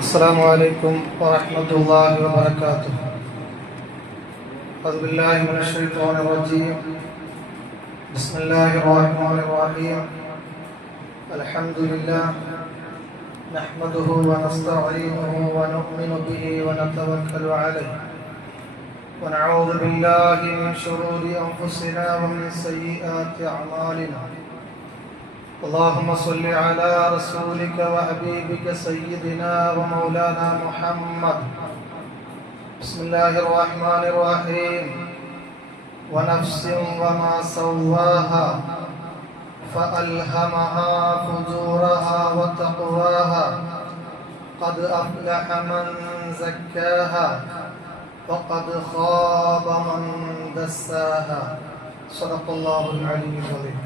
السلام عليكم ورحمة الله وبركاته. أعوذ بالله من الشيطان الرجيم. بسم الله الرحمن الرحيم. الحمد لله نحمده ونستعينه ونؤمن به ونتوكل عليه ونعوذ بالله من شرور أنفسنا ومن سيئات أعمالنا. اللهم صل على رسولك وحبيبك سيدنا ومولانا محمد. بسم الله الرحمن الرحيم. ونفس وما سواها فألهمها فجورها وتقواها قد أفلح من زكاها وقد خاب من دساها. صدق الله العلي العظيم.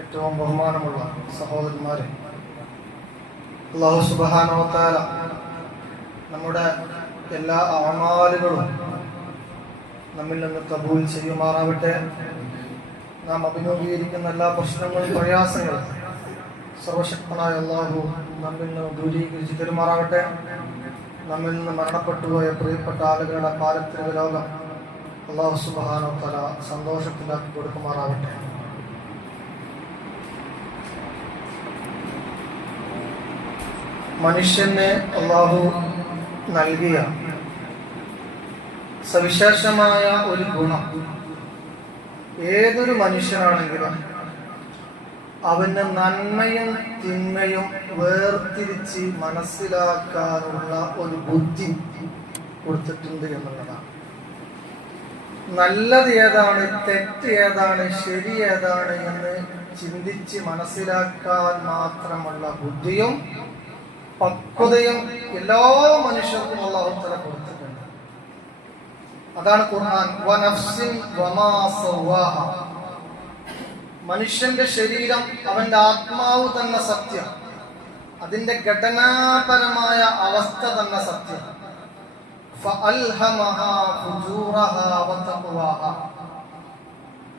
ഏറ്റവും ബഹുമാനമുള്ള സഹോദരന്മാരെ, അല്ലാഹു സുബ്ഹാനഹു വ തആല നമ്മുടെ എല്ലാ അഅമാലുകളും നമ്മിൽ നിന്ന് കബൂൽ ചെയ്യുമാറാവട്ടെ. നാം അഭിമുഖീകരിക്കുന്ന എല്ലാ പ്രശ്നങ്ങളും പ്രയാസങ്ങളും സർവശക്തനായ അല്ലാഹു നമ്മിൽ നിന്ന് ദൂരീകരിച്ച് തരുമാറാവട്ടെ. നമ്മിൽ നിന്ന് മരണപ്പെട്ടുപോയ പ്രിയപ്പെട്ട ആളുകളുടെ പാരത്രിക ലോകം അല്ലാഹു സുബ്ഹാനഹു വ തആല സന്തോഷത്തിലാക്കി കൊടുക്കുമാറാവട്ടെ. മനുഷ്യന് അല്ലാഹു നൽകിയ സവിശേഷമായ ഒരു ഗുണം, ഏതൊരു മനുഷ്യനാണെങ്കിലും അവന് നന്മയും തിന്മയും വേർതിരിച്ച് മനസ്സിലാക്കാനുള്ള ഒരു ബുദ്ധി കൊടുത്തിട്ടുണ്ട് എന്നുള്ളതാണ്. നല്ലത് ഏതാണ്, തെറ്റ് ഏതാണ്, ശരി ഏതാണ് എന്ന് ചിന്തിച്ച് മനസ്സിലാക്കാൻ മാത്രമുള്ള ബുദ്ധിയും പക്വതയും എല്ലാ മനുഷ്യർക്കും അല്ലാഹു തആല കൊടുത്തിട്ടുണ്ട്. അതാണ് ഖുർആൻ വനഫ്സിൻ വമാ സവ്വാഹ. മനുഷ്യന്റെ ശരീരം, അവന്റെ ആത്മാവ് തന്നെ സത്യം, അതിന്റെ ഘടനാപരമായ അവസ്ഥ തന്നെ സത്യം. ഫഅൽഹമഹാ ഫുജൂറഹാ വതഖ്വാഹ.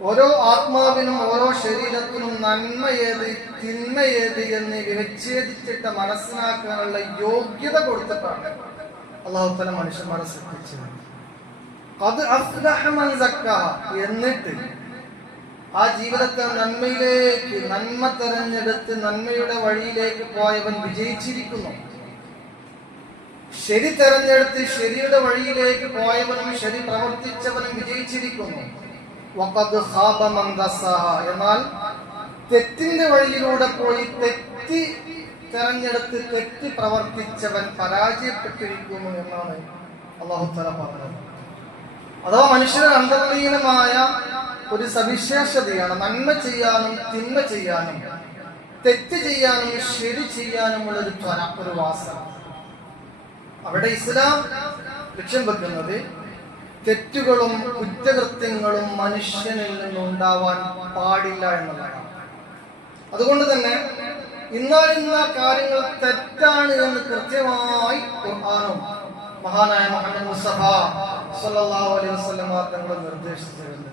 ഓരോ ആത്മാവിനും ഓരോ ശരീരത്തിനും നന്മ ഏത് തിന്മ ഏത് എന്ന് വിച്ഛേദിച്ചിട്ട് മനസ്സിലാക്കാനുള്ള യോഗ്യത കൊടുത്തിട്ടാണ് അല്ലാഹു തആല മനുഷ്യന്മാരെ സൃഷ്ടിച്ചത്. ഖദ് അഫ്ലഹ മൻ സക്കാഹ. എന്നിട്ട് ആ ജീവിതത്തെ നന്മയിലേക്ക്, നന്മ തെരഞ്ഞെടുത്ത് നന്മയുടെ വഴിയിലേക്ക് പോയവൻ വിജയിച്ചിരിക്കുന്നു. ശരി തെരഞ്ഞെടുത്ത് ശരിയുടെ വഴിയിലേക്ക് പോയവനും ശരി പ്രവർത്തിച്ചവനും വിജയിച്ചിരിക്കുന്നു. വഖദ് ഖാബ മൻ ദസ്സാഹ. എന്നാൽ തെറ്റിന്റെ വഴിയിലൂടെ പോയി തെറ്റി തെരഞ്ഞെടുത്ത് തെറ്റ് പ്രവർത്തിച്ചവൻ പരാജയപ്പെട്ടിരിക്കുന്നു എന്നാണ് അല്ലാഹു തആല പറഞ്ഞത്. അഥവാ മനുഷ്യന് അന്തർലീനമായ ഒരു സവിശേഷതയാണ് നന്മ ചെയ്യാനും തിന്മ ചെയ്യാനും തെറ്റ് ചെയ്യാനും ശരി ചെയ്യാനുമുള്ള ഒരു ത്വര, ഒരു വാസന. അവിടെ ഇസ്ലാം ലക്ഷ്യം വെക്കുന്നത് തെറ്റുകളും കുറ്റകൃത്യങ്ങളും മനുഷ്യനിൽ നിന്നുണ്ടാവാൻ പാടില്ല എന്നുള്ളതാണ്. അതുകൊണ്ട് തന്നെ ഇന്ന കാര്യങ്ങൾ തെറ്റാണ് എന്ന് കൃത്യമായി ഖുർആനും മഹാനായ മുഹമ്മദ് മുസ്തഫ സ്വല്ലല്ലാഹു അലൈഹി വസല്ലം തങ്ങൾ നിർദ്ദേശിച്ചിട്ടുണ്ട്.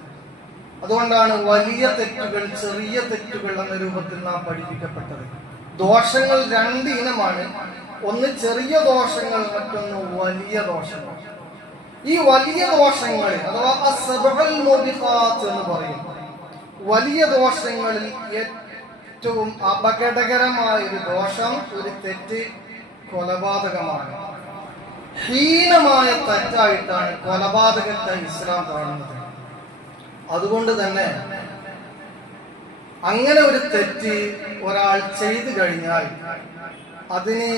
അതുകൊണ്ടാണ് വലിയ തെറ്റുകൾ, ചെറിയ തെറ്റുകൾ എന്ന രൂപത്തിൽ നാം പഠിപ്പിക്കപ്പെട്ടത്. ദോഷങ്ങൾ രണ്ട് ഇനമാണ്. ഒന്ന് ചെറിയ ദോഷങ്ങൾ, മറ്റൊന്ന് വലിയ ദോഷങ്ങൾ. ഈ വലിയ ദോഷങ്ങളിൽ അഥവാ അസ്സബഉൽ മുബിഖാത്ത് എന്ന് പറയും. വലിയ ദോഷങ്ങളിൽ ഏറ്റവും അപകടകരമായ ഒരു ദോഷം, ഒരു തെറ്റ് കൊലപാതകമാണ്. ഹീനമായ തെറ്റായിട്ടാണ് കൊലപാതകത്തെ ഇസ്ലാം കാണുന്നത്. അതുകൊണ്ട് തന്നെ അങ്ങനെ ഒരു തെറ്റ് ഒരാൾ ചെയ്തു കഴിഞ്ഞാൽ അതിന്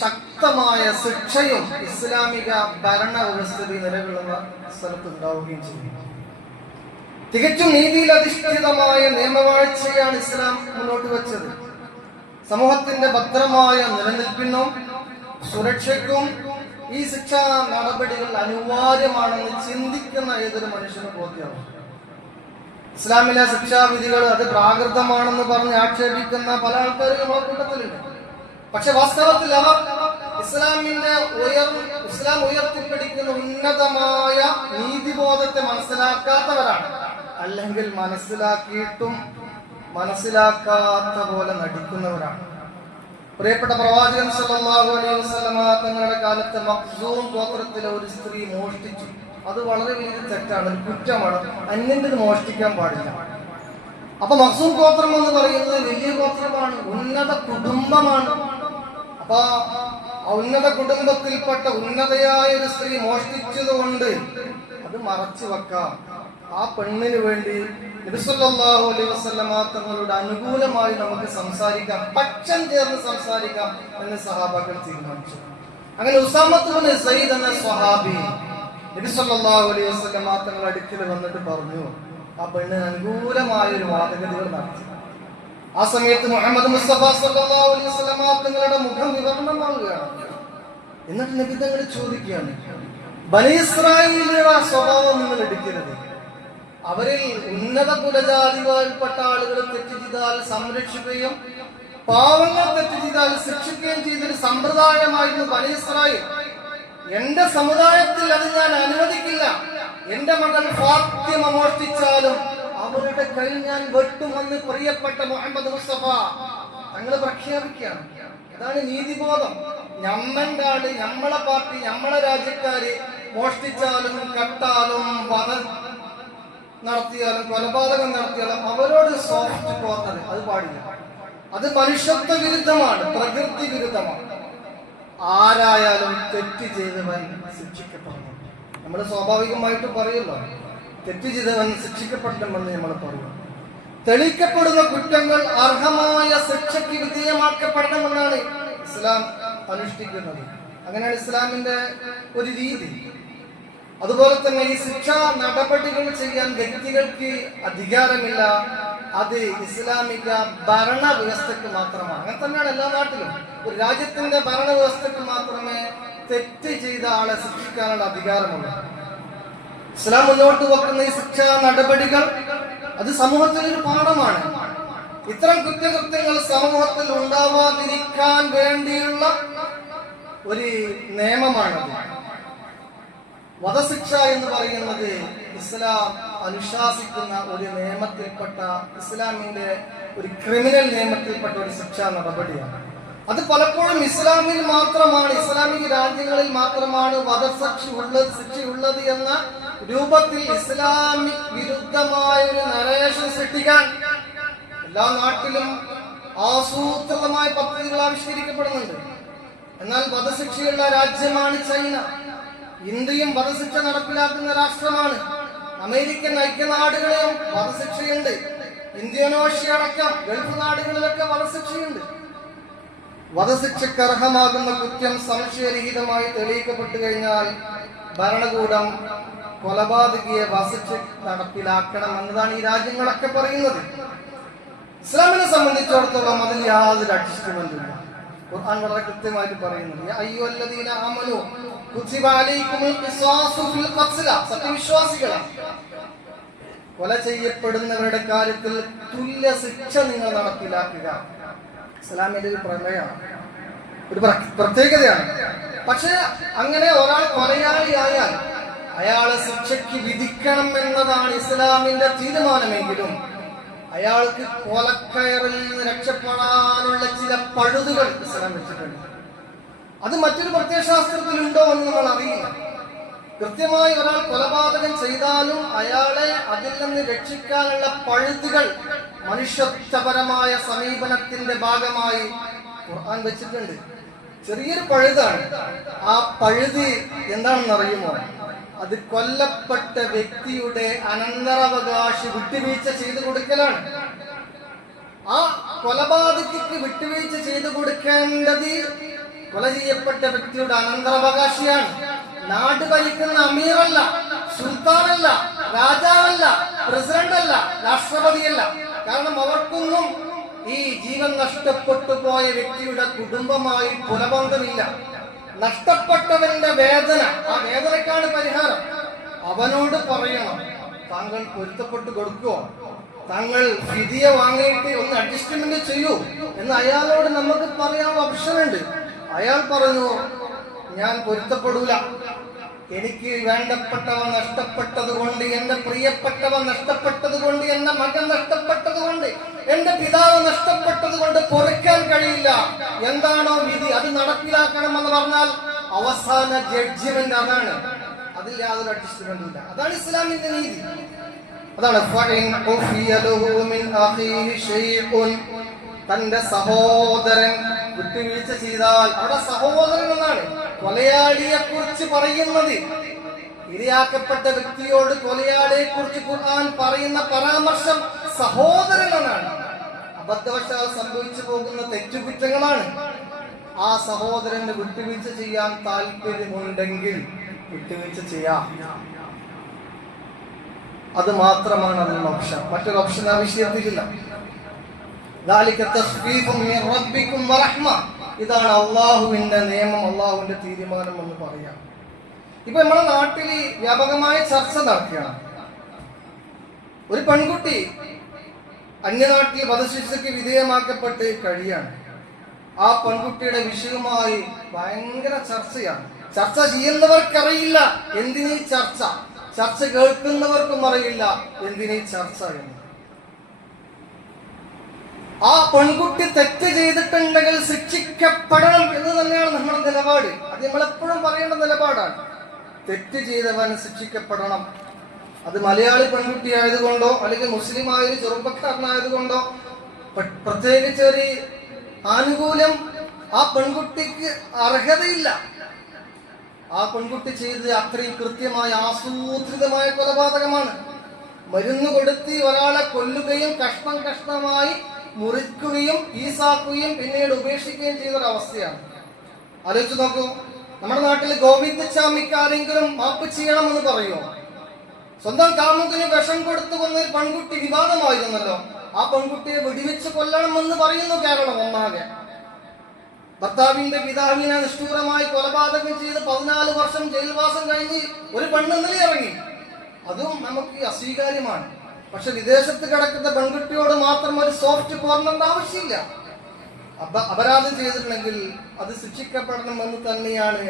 ശക്തമായ ശിക്ഷയും ഇസ്ലാമിക ഭരണ വ്യവസ്ഥിതി നിലകൊള്ളുന്ന സ്ഥലത്ത് ഉണ്ടാവുകയും ചെയ്യും. തികച്ചും നീതിയിൽ അധിഷ്ഠിതമായ നിയമവാഴ്ചയാണ് ഇസ്ലാം മുന്നോട്ട് വെച്ചത്. സമൂഹത്തിന്റെ ഭദ്രമായ നിലനിൽപ്പിനും സുരക്ഷയ്ക്കും ഈ ശിക്ഷാ നടപടികൾ അനിവാര്യമാണെന്ന് ചിന്തിക്കുന്ന ഏതൊരു മനുഷ്യനും ബോധ്യമാവും. ഇസ്ലാമിലെ ശിക്ഷാവിധികൾ അത് പ്രാകൃതമാണെന്ന് പറഞ്ഞ് ആക്ഷേപിക്കുന്ന പല ആൾക്കാരും നമ്മുടെ കൂട്ടത്തിലുണ്ട്. പക്ഷെ വാസ്തവത്തിൽ അവർ ഇസ്ലാം ഉയർത്തിപ്പിടിക്കുന്ന ഉന്നതമായ നീതിബോധത്തെ മനസ്സിലാക്കാത്തവരാണ്. അല്ലെങ്കിൽ മനസ്സിലാക്കിയിട്ടും മനസ്സിലാക്കാത്ത പോലെ നടിക്കുന്നവരാണ്. പ്രിയപ്പെട്ട പ്രവാചകൻ സല്ലല്ലാഹു അലൈഹി വസല്ലമ തങ്ങളുടെ കാലത്ത് മഖ്സൂം ഗോത്രത്തിലെ ഒരു സ്ത്രീ മോഷ്ടിച്ചു. അത് വളരെ വലിയ തെറ്റാണ്, ഒരു കുറ്റമാണ്. അന്യൻ്റെത് മോഷ്ടിക്കാൻ പാടില്ല. അപ്പൊ മഖ്സൂം ഗോത്രം എന്ന് പറയുന്നത് വലിയ ഗോത്രമാണ്, ഉന്നത കുടുംബമാണ്. അപ്പൊ ആ ഉന്നത കുടുംബത്തിൽപ്പെട്ട ഉന്നതയായ ഒരു സ്ത്രീ മോഷ്ടിച്ചത് കൊണ്ട് അത് മറച്ചു വെക്കാം. ആ പെണ്ണിന് വേണ്ടി നബി സല്ലല്ലാഹു അലൈഹി വസല്ലമ തങ്ങളുടെ അനുകൂലമായി നമുക്ക് സംസാരിക്കാം, പക്ഷം ചേർന്ന് സംസാരിക്കാം എന്ന് സഹാബാക്കൾ തീരുമാനിച്ചു. അങ്ങനെ ഉസാമത്ത് ബിൻ സയ്യിദ് എന്ന സ്വഹാബി നബി സല്ലല്ലാഹു അലൈഹി വസല്ലമ തങ്ങളുടെ അടുക്കൽ വന്നിട്ട് പറഞ്ഞു, ആ പെണ്ണിന് അനുകൂലമായ ഒരു വാദഗതികൾ നടത്തി. ആ സമയത്ത് മുഹമ്മദ് മുസ്തഫ സല്ലല്ലാഹു അലൈഹി വസല്ലമ തങ്ങളുടെ മുഖം വിവരണമാവുകയാണ്. എന്നിട്ട് നബി തങ്ങൾ ചോദിക്കുകയാണ്, ബനി ഇസ്രായേലിന്റെ സ്വഭാവം നിങ്ങൾ എടുക്കരുത്. അവരിൽ ഉന്നത കുലജാതികളിൽപ്പെട്ട ആളുകൾ തെറ്റ് ചെയ്താൽ സംരക്ഷിക്കുകയും പാവങ്ങൾ തെറ്റ് ചെയ്താൽ ശിക്ഷിക്കുകയും ചെയ്തൊരു സമ്പ്രദായമായിരുന്നു ബനി ഇസ്രായേൽ. എന്റെ സമുദായത്തിൽ അത് ഞാൻ അനുവദിക്കില്ല. എന്റെ മകൾ ഫാത്തിമ മോഷ്ടിച്ചാലും അവരുടെ കൈ ഞാൻ വെട്ടുമെന്ന് പ്രിയപ്പെട്ട മുഹമ്മദ് മുസ്തഫ തങ്ങൾ പ്രഖ്യാപിക്കുകയാണ്. അതാണ് നീതിബോധം. ഞമ്മന്റെ ആള്, ഞമ്മളെ പാർട്ടി, ഞമ്മളെ രാജ്യക്കാര് മോഷ്ടിച്ചാലും കട്ടാലും നടത്തിയാലും കൊലപാതകം നടത്തിയാലും അവരോട് സോഫ്റ്റ് കോർണർ അത് പാടില്ല. അത് മനുഷ്യത്വ വിരുദ്ധമാണ്, പ്രകൃതി വിരുദ്ധമാണ്. ആരായാലും തെറ്റ് ചെയ്തവൻ ശിക്ഷിക്കപ്പെടണം. നമ്മൾ സ്വാഭാവികമായിട്ട് പറയുമല്ലോ, തെറ്റ് ചെയ്തവൻ ശിക്ഷിക്കപ്പെടണമെന്ന് നമ്മൾ പറയും. തെളിയിക്കപ്പെടുന്ന കുറ്റങ്ങൾ അർഹമായ ശിക്ഷയ്ക്ക് വിധേയമാക്കപ്പെടണമെന്നാണ് ഇസ്ലാം അനുഷ്ഠിക്കുന്നത്. അങ്ങനെയാണ് ഇസ്ലാമിന്റെ ഒരു രീതി. അതുപോലെ തന്നെ ഈ ശിക്ഷാ നടപടികൾ ചെയ്യാൻ വ്യക്തികൾക്ക് അധികാരമില്ല. അത് ഇസ്ലാമിക ഭരണവ്യവസ്ഥക്ക് മാത്രമാണ്. അങ്ങനെ തന്നെയാണ് എല്ലാ നാട്ടിലും. ഒരു രാജ്യത്തിന്റെ ഭരണവ്യവസ്ഥക്ക് മാത്രമേ തെറ്റ് ചെയ്ത ആളെ ശിക്ഷിക്കാനുള്ള അധികാരമുള്ളൂ. ഇസ്ലാം മുന്നോട്ട് വെക്കുന്ന ഈ ശിക്ഷാ നടപടികൾ അത് സമൂഹത്തിൽ ഒരു പാഠമാണ്. ഇത്തരം കുറ്റകൃത്യങ്ങൾ സമൂഹത്തിൽ ഉണ്ടാവാതിരിക്കാൻ വേണ്ടിയുള്ള ഒരു നിയമമാണത്. വധശിക്ഷ എന്ന് പറയുന്നത് ഇസ്ലാം അനുശാസിക്കുന്ന ഒരു നിയമത്തിൽപ്പെട്ട, ഇസ്ലാമിന്റെ ഒരു ക്രിമിനൽ നിയമത്തിൽപ്പെട്ട ഒരു ശിക്ഷാ നടപടിയാണ്. അത് പലപ്പോഴും ഇസ്ലാമിൽ മാത്രമാണ്, ഇസ്ലാമിക രാജ്യങ്ങളിൽ മാത്രമാണ് ശിക്ഷയുള്ളത് എന്ന രൂപത്തിൽ ഇസ്ലാമിക് വിരുദ്ധമായ ഒരു നരേഷൻ സൃഷ്ടിക്കാൻ എല്ലാ നാട്ടിലും ആസൂത്രിതമായ പദ്ധതികൾ ആവിഷ്കരിക്കപ്പെടുന്നുണ്ട്. എന്നാൽ വധശിക്ഷയുള്ള രാജ്യമാണ് ചൈന. ഇന്ത്യയും വധശിക്ഷ നടപ്പിലാക്കുന്ന രാഷ്ട്രമാണ്. അമേരിക്കൻ ഐക്യനാടുകളിലും വധശിക്ഷയുണ്ട്. ഇന്തോനേഷ്യ അടക്കം ഗൾഫ് നാടുകളിലൊക്കെ വധശിക്ഷയുണ്ട്. വധശിക്ഷയ്ക്ക് അർഹമാകുന്ന കുറ്റം സംശയരഹിതമായി തെളിയിക്കപ്പെട്ടു കഴിഞ്ഞാൽ ഭരണകൂടം കൊലപാതകിയെ വധശിക്ഷ നടപ്പിലാക്കണം എന്നതാണ് ഈ രാജ്യങ്ങളൊക്കെ പറയുന്നത്. ഇസ്ലാമിനെ സംബന്ധിച്ചിടത്തോളം അതിൽ യാതൊരു അഡ്ജസ്റ്റ്മെന്റും ഇല്ല. ഖുർആൻ വളരെ കൃത്യമായിട്ട് പറയുന്നത്, യാ അയ്യുഹല്ലദീന ആമനൂ കുതിബ അലൈക്കുമുൽ ഖിസാസു ഫിൽ ഖത്ല, സത്യവിശ്വാസികളെ, കൊല ചെയ്യപ്പെടുന്നവരുടെ കാര്യത്തിൽ തുല്യ ശിക്ഷ നിങ്ങൾ നടപ്പിലാക്കുക. ഇസ്ലാമിന്റെ ഒരു പ്രമേയമാണ്, ഒരു പ്രത്യേകതയാണ്. പക്ഷെ അങ്ങനെ ഒരാൾ കൊലയാളിയായാൽ അയാളെ ശിക്ഷയ്ക്ക് വിധിക്കണം എന്നതാണ് ഇസ്ലാമിന്റെ തീരുമാനമെങ്കിലും അയാൾക്ക് കൊലക്കയറിൽ നിന്ന് രക്ഷപ്പെടാനുള്ള ചില പഴുതുകൾ ഇസ്ലാം വെച്ചിട്ടുണ്ട്. അത് മറ്റൊരു പ്രത്യയശാസ്ത്രത്തിലുണ്ടോ എന്ന് നമ്മൾ അറിയില്ല. കൃത്യമായി ഒരാൾ കൊലപാതകം ചെയ്താലും അയാളെ അതിൽ നിന്ന് രക്ഷിക്കാനുള്ള പഴുതുകൾ മനുഷ്യത്വപരമായ സമീപനത്തിന്റെ ഭാഗമായി ഖുർആൻ വെച്ചിട്ടുണ്ട്. ചെറിയൊരു പഴുതാണ്. ആ പഴുത് എന്താണെന്ന് അറിയുമോ? അത് കൊല്ലപ്പെട്ട വ്യക്തിയുടെ അനന്തരാവകാശി വിട്ടുവീഴ്ച ചെയ്തു കൊടുക്കലാണ്. ആ കൊലപാതകയ്ക്ക് വിട്ടുവീഴ്ച ചെയ്തു കൊടുക്കേണ്ടത് കൊല ചെയ്യപ്പെട്ട വ്യക്തിയുടെ അനന്തരാവകാശിയാണ്. നാട് ഭരിക്കുന്ന അമീറല്ല, സുൽത്താനല്ല, രാജാവല്ല, പ്രസിഡന്റ് അല്ല, രാഷ്ട്രപതിയല്ല. കാരണം അവർക്കൊന്നും ഈ ജീവൻ നഷ്ടപ്പെട്ടു പോയ വ്യക്തിയുടെ കുടുംബമായി പുലബന്ധമില്ല. നഷ്ടപ്പെട്ടവന്റെ വേദന, ആ വേദനക്കാണ് പരിഹാരം. അവനോട് പറയണം, താങ്കൾ പൊരുത്തപ്പെട്ടു കൊടുക്കുവോ, താങ്കൾ ഫിദിയ വാങ്ങിയിട്ട് ഒന്ന് അഡ്ജസ്റ്റ്മെന്റ് ചെയ്യൂ എന്ന് അയാളോട് നമുക്ക് പറയാനുള്ള ഓപ്ഷൻ ഉണ്ട്. അയാൾ പറഞ്ഞു, ഞാൻ പൊരുത്തപ്പെടൂല, എനിക്ക് വേണ്ടപ്പെട്ടവ നഷ്ടപ്പെട്ടത് കൊണ്ട്, എന്റെ പ്രിയപ്പെട്ടവ നഷ്ടപ്പെട്ടത് കൊണ്ട്, എന്റെ മകൻ നഷ്ടപ്പെട്ടത് കൊണ്ട്, എന്റെ പിതാവ് നഷ്ടപ്പെട്ടത് കൊണ്ട് പൊറുക്കാൻ കഴിയില്ല. എന്താണോ വിധി അത് നടപ്പിലാക്കണമെന്ന് പറഞ്ഞാൽ അവസാന ജഡ്ജ്മെന്റ് അതാണ്. അതിൽ യാതൊരു അഡ്ജസ്റ്റ്മെന്റും ഇല്ല. അതാണ് ഇസ്ലാമിന്റെ നീതി. അതാണ് തന്റെ സഹോദരൻ വിട്ടുവീഴ്ച ചെയ്താൽ, അവിടെ സഹോദരൻ എന്നാണ് കൊലയാളിയെ കുറിച്ച് പറയുന്നത്. ഇരയാക്കപ്പെട്ട വ്യക്തിയോട് കൊലയാളിയെ കുറിച്ച് ഖുർആൻ പറയുന്ന പരാമർശം സഹോദരൻ എന്നാണ്. അബദ്ധവശാൽ സംഭവിച്ചു പോകുന്ന തെറ്റുകുറ്റങ്ങളാണ്. ആ സഹോദരന് വിട്ടുവീഴ്ച ചെയ്യാൻ താല്പര്യമുണ്ടെങ്കിൽ വിട്ടുവീഴ്ച ചെയ്യാം. അത് മാത്രമാണ് അതിനുള്ള ഓപ്ഷൻ. മറ്റൊരു ഓപ്ഷൻ ആ വിഷയത്തിലില്ല. ഇതാണ് അള്ളാഹുവിന്റെ നിയമം, അള്ളാഹുവിന്റെ തീരുമാനം എന്ന് പറയാം. ഇപ്പൊ നമ്മുടെ നാട്ടിൽ വ്യാപകമായ ചർച്ച നടക്കുകയാണ്. ഒരു പെൺകുട്ടി അന്യനാട്ടിൽ വധശിക്ഷയ്ക്ക് വിധേയമാക്കപ്പെട്ട് കഴിയാണ്. ആ പെൺകുട്ടിയുടെ വിഷയവുമായി ഭയങ്കര ചർച്ചയാണ്. ചർച്ച ചെയ്യുന്നവർക്കറിയില്ല എന്തിനീ ചർച്ച, ചർച്ച കേൾക്കുന്നവർക്കും അറിയില്ല എന്തിനീ ചർച്ച എന്ന്. ആ പെൺകുട്ടി തെറ്റ് ചെയ്തിട്ടുണ്ടെങ്കിൽ ശിക്ഷിക്കപ്പെടണം എന്ന് തന്നെയാണ് നമ്മുടെ നിലപാട്. അത് നമ്മളെപ്പോഴും പറയേണ്ട നിലപാടാണ്. തെറ്റ് ചെയ്തവൻ ശിക്ഷിക്കപ്പെടണം. അത് മലയാളി പെൺകുട്ടി ആയതുകൊണ്ടോ അല്ലെങ്കിൽ മുസ്ലിം ആയ ചെറുപ്പക്കാരനായതുകൊണ്ടോ പ്രത്യേകിച്ച് ഒരു ആനുകൂല്യം ആ പെൺകുട്ടിക്ക് അർഹതയില്ല. ആ പെൺകുട്ടി ചെയ്ത് അത്രയും കൃത്യമായ ആസൂത്രിതമായ കൊലപാതകമാണ്. മരുന്ന് കൊടുത്തി ഒരാളെ കൊല്ലുകയും കഷ്ണം കഷ്ണമായി മുറിക്കുകയും പീസാക്കുകയും പിന്നീട് ഉപേക്ഷിക്കുകയും ചെയ്തൊരവസ്ഥയാണ്. ആലോചിച്ച് നോക്കൂ. നമ്മുടെ നാട്ടിൽ ഗോവിന്ദസ്വാമിക്ക് ആരെങ്കിലും മാപ്പ് ചെയ്യണമെന്ന് പറയുമോ? സ്വന്തം കാമുകന് വിഷം കൊടുത്തു കൊന്ന ഒരു പെൺകുട്ടി വിവാദമായിരുന്നല്ലോ. ആ പെൺകുട്ടിയെ വെടിവെച്ച് കൊല്ലണമെന്ന് പറയുന്നു കേരളം ഒന്നാകെ. ഭർത്താവിന്റെ പിതാവിനെ നിഷ്ഠൂരമായി കൊലപാതകം ചെയ്ത് 14 വർഷം ജയിൽവാസം കഴിഞ്ഞ് ഒരു പെണ്ണെന്നലെ ഇറങ്ങി. അതും നമുക്ക് അസ്വീകാര്യമാണ്. പക്ഷെ വിദേശത്ത് കിടക്കുന്ന പെൺകുട്ടിയോട് മാത്രം ഒരു സോഫ്റ്റ് കോർണറിന്റെ ആവശ്യമില്ല. അപരാധം ചെയ്തിട്ടുണ്ടെങ്കിൽ അത് ശിക്ഷിക്കപ്പെടണമെന്ന് തന്നെയാണ്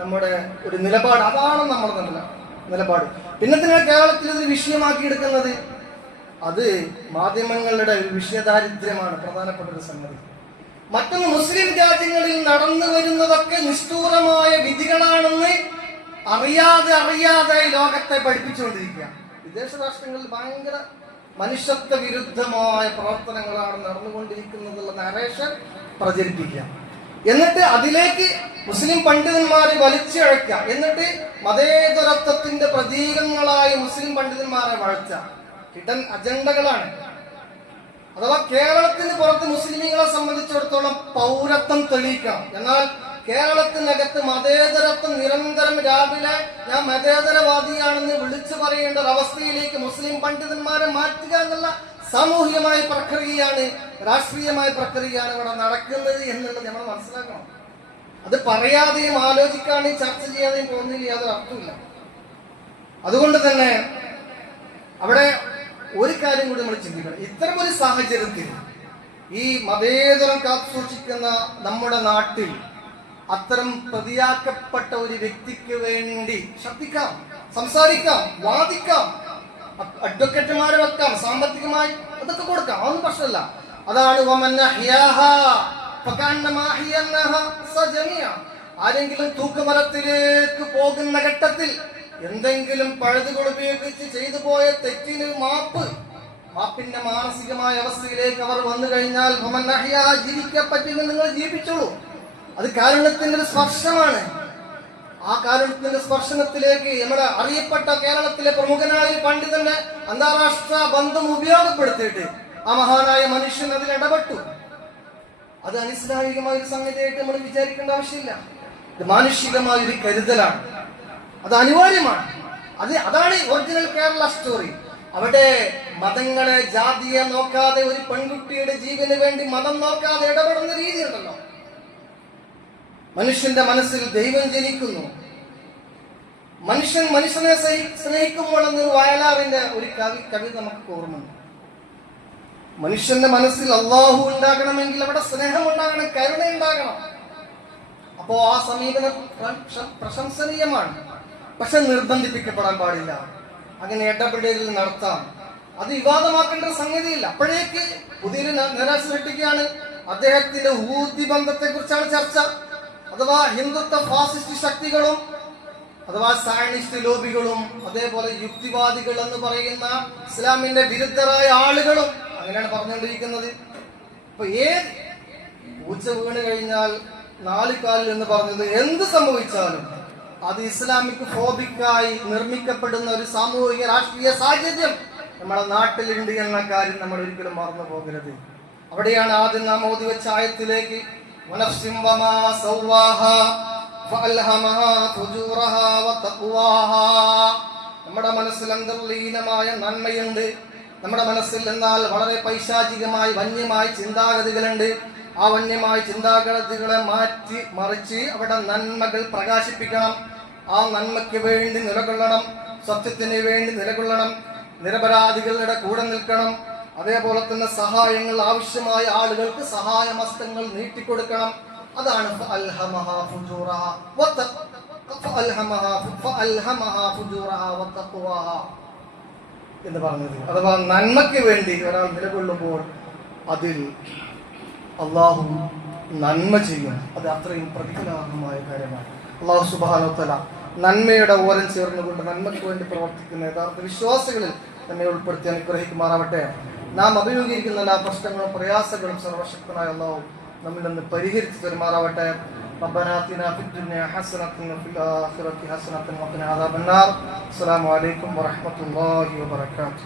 നമ്മുടെ ഒരു നിലപാട്. അതാണ് നമ്മുടെ നിലപാട്. പിന്നെ കേരളത്തിൽ ഇത് വിഷയമാക്കിയെടുക്കുന്നത് അത് മാധ്യമങ്ങളുടെ ഒരു വിഷയദാരിദ്ര്യമാണ് പ്രധാനപ്പെട്ട ഒരു സംഗതി. മറ്റൊന്ന്, മുസ്ലിം രാജ്യങ്ങളിൽ നടന്നു വരുന്നതൊക്കെ നിഷ്ഠൂരമായ വിധികളാണെന്ന് അറിയാതെ ലോകത്തെ പഠിപ്പിച്ചുകൊണ്ടിരിക്കുക. വിദേശ രാഷ്ട്രങ്ങളിൽ ഭയങ്കര മനുഷ്യത്വ വിരുദ്ധമായ പ്രവർത്തനങ്ങളാണ് നടന്നുകൊണ്ടിരിക്കുന്നതുള്ള നരേഷൻ പ്രചരിപ്പിക്കുക. എന്നിട്ട് അതിലേക്ക് മുസ്ലിം പണ്ഡിതന്മാരെ വലിച്ചിഴക്കുക. എന്നിട്ട് മതേതരത്വത്തിന്റെ പ്രതീകങ്ങളായി മുസ്ലിം പണ്ഡിതന്മാരെ വഴച്ച ഹിഡൻ അജണ്ടകളാണ്. അഥവാ കേരളത്തിന് പുറത്ത് മുസ്ലിമീങ്ങളെ സംബന്ധിച്ചിടത്തോളം പൗരത്വം തെളിയിക്കാം. എന്നാൽ കേരളത്തിനകത്ത് മതേതരത്വം നിരന്തരം രാവിലെ ഞാൻ മതേതരവാദിയാണെന്ന് വിളിച്ചു പറയേണ്ട ഒരവസ്ഥയിലേക്ക് മുസ്ലിം പണ്ഡിതന്മാരെ മാറ്റുക എന്നുള്ള സാമൂഹികമായ പ്രക്രിയയാണ്, രാഷ്ട്രീയമായ പ്രക്രിയയാണ് ഇവിടെ നടക്കുന്നത് എന്നുള്ളത് നമ്മൾ മനസ്സിലാക്കണം. അത് പറയാതെയും ആലോചിക്കാതെയും ചർച്ച ചെയ്യാതെയും പോകുന്നതിൽ യാതൊരു അർത്ഥമില്ല. അതുകൊണ്ട് തന്നെ അവിടെ ഒരു കാര്യം കൂടി നമ്മൾ ചിന്തിക്കണം. ഇത്തരം ഒരു സാഹചര്യത്തിൽ ഈ മതേതരം കാത്തുസൂക്ഷിക്കുന്ന നമ്മുടെ നാട്ടിൽ അത്തരം പ്രതിയാക്കപ്പെട്ട ഒരു വ്യക്തിക്ക് വേണ്ടി ശബ്ദിക്കാം, സംസാരിക്കാം, വാദിക്കാം, അഡ്വക്കേറ്റുമാരെ വെക്കാം, സാമ്പത്തികമായി അതൊക്കെ കൊടുക്കാം, അതൊന്നും പ്രശ്നമല്ല. അതാണ് ആരെങ്കിലും തൂക്കുമരത്തിലേക്ക് പോകുന്ന ഘട്ടത്തിൽ എന്തെങ്കിലും പഴുതുകൾ ഉപയോഗിച്ച് ചെയ്തു പോയ തെറ്റിന് മാപ്പിന്റെ മാനസികമായ അവസ്ഥയിലേക്ക് അവർ വന്നു കഴിഞ്ഞാൽ ജീവിക്കാൻ പറ്റുമെന്ന് നിങ്ങൾ ജീവിച്ചോളൂ. അത് കാരുണ്യത്തിന്റെ ഒരു സ്പർശമാണ്. ആ കാരുണ്യത്തിന്റെ സ്പർശനത്തിലേക്ക് നമ്മുടെ അറിയപ്പെട്ട കേരളത്തിലെ പ്രമുഖനായ പണ്ഡിതന്റെ അന്താരാഷ്ട്ര ബന്ധം ഉപയോഗപ്പെടുത്തിയിട്ട് ആ മഹാനായ മനുഷ്യൻ അതിൽ ഇടപെട്ടു. അത് അനിസ്ലാമികമായ ഒരു സംഗതിയായിട്ട് നമ്മൾ വിചാരിക്കേണ്ട ആവശ്യമില്ല. ഇത് മാനുഷികമായ ഒരു കരുതലാണ്, അത് അനിവാര്യമാണ്. അതാണ് ഒറിജിനൽ കേരള സ്റ്റോറി. അവിടെ മതങ്ങളെ, ജാതിയെ നോക്കാതെ ഒരു പെൺകുട്ടിയുടെ ജീവന് വേണ്ടി മതം നോക്കാതെ ഇടപെടുന്ന രീതി ഉണ്ടല്ലോ. മനുഷ്യന്റെ മനസ്സിൽ ദൈവം ജനിക്കുന്നു, മനുഷ്യനെ സ്നേഹിക്കുമ്പോൾ എന്ന് വയലാറിന്റെ ഒരു കവിത നമുക്ക് ഓർമ്മയുണ്ട്. മനുഷ്യന്റെ മനസ്സിൽ അള്ളാഹു ഉണ്ടാകണമെങ്കിൽ അവിടെ സ്നേഹം ഉണ്ടാകണം, കരുണ ഉണ്ടാകണം. അപ്പോ ആ സമീപനം പ്രശംസനീയമാണ്. പക്ഷെ നിർബന്ധിപ്പിക്കപ്പെടാൻ പാടില്ല. അങ്ങനെ ഇടപെടലുകൾ നടത്താം. അത് വിവാദമാക്കേണ്ട സംഗതിയില്ല. അപ്പോഴേക്ക് പുതിയൊരു നിരാശ സൃഷ്ടിക്കുകയാണ്. അദ്ദേഹത്തിന്റെ ഊതി ബന്ധത്തെ കുറിച്ചാണ് ചർച്ച. അഥവാ ഹിന്ദുത്വ ഫാസിസ്റ്റ് ശക്തികളും അഥവാ സയനിസ്റ്റ് ലോബികളും അതേപോലെ യുക്തിവാദികൾ എന്ന് പറയുന്ന ഇസ്ലാമിന്റെ വിരുദ്ധരായ ആളുകളും അങ്ങനെയാണ് പറഞ്ഞുകൊണ്ടിരിക്കുന്നത്. ഇപ്പൊ പൂച്ച വീണ് കഴിഞ്ഞാൽ 4 കാലിൽ എന്ന് പറഞ്ഞത് എന്ത് സംഭവിച്ചാലും അത് ഇസ്ലാമിക് ഫോബിക്കായി നിർമ്മിക്കപ്പെടുന്ന ഒരു സാമൂഹിക രാഷ്ട്രീയ സാഹചര്യം നമ്മുടെ നാട്ടിലുണ്ട് എന്ന കാര്യം നമ്മൾ ഒരിക്കലും മറന്നു പോകരുത്. അവിടെയാണ് ആദ്യം നാം ഓതി വെച്ച ആയത്തിലേക്ക് നമ്മുടെ മനസ്സിൽ അന്തർലീനമായ നന്മയുണ്ട്. നമ്മുടെ മനസ്സിൽ എന്നാൽ വളരെ പൈശാചികമായി വന്യമായ ചിന്താഗതികളുണ്ട്. ആ വന്യമായ ചിന്താഗതികളെ മാറ്റി മറിച്ച് അവിടെ നന്മകൾ പ്രകാശിപ്പിക്കണം. ആ നന്മയ്ക്ക് വേണ്ടി നിലകൊള്ളണം, സത്യത്തിന് വേണ്ടി നിലകൊള്ളണം, നിരപരാധികളുടെ കൂടെ നിൽക്കണം. അതേപോലെ തന്നെ സഹായങ്ങൾ ആവശ്യമായ ആളുകൾക്ക് സഹായമസ്തങ്ങൾ നീട്ടിക്കൊടുക്കണം. അതാണ് എന്ന് പറഞ്ഞത്. അഥവാ നന്മയ്ക്ക് വേണ്ടി ഒരാൾ നിലകൊള്ളുമ്പോൾ അതിൽ അള്ളാഹു നന്മ ചെയ്യും. അത് അത്രയും പ്രതിഫലാർഹമായ കാര്യമാണ്. അള്ളാഹു സുബ്ഹാനഹു വ തആല നന്മയുടെ ഓരം ചേർന്നുകൊണ്ട് നന്മയ്ക്ക് വേണ്ടി പ്രവർത്തിക്കുന്ന യഥാർത്ഥ വിശ്വാസികളിൽ തന്നെ ഉൾപ്പെടുത്തി അനുഗ്രഹിക്കുമാറാവട്ടെ. നാം അഭിമുഖീകരിക്കുന്ന എല്ലാ പ്രശ്നങ്ങളും പ്രയാസങ്ങളും സർവശക്തനായ അള്ളാഹു നമ്മിൽ നിന്ന് പരിഹരിച്ചു തരുമാറാവട്ടെ. ربنا آتنا في الدنيا حسنة وفي الآخرة حسنة وقنا عذاب النار. السلام عليكم ورحمة الله وبركاته.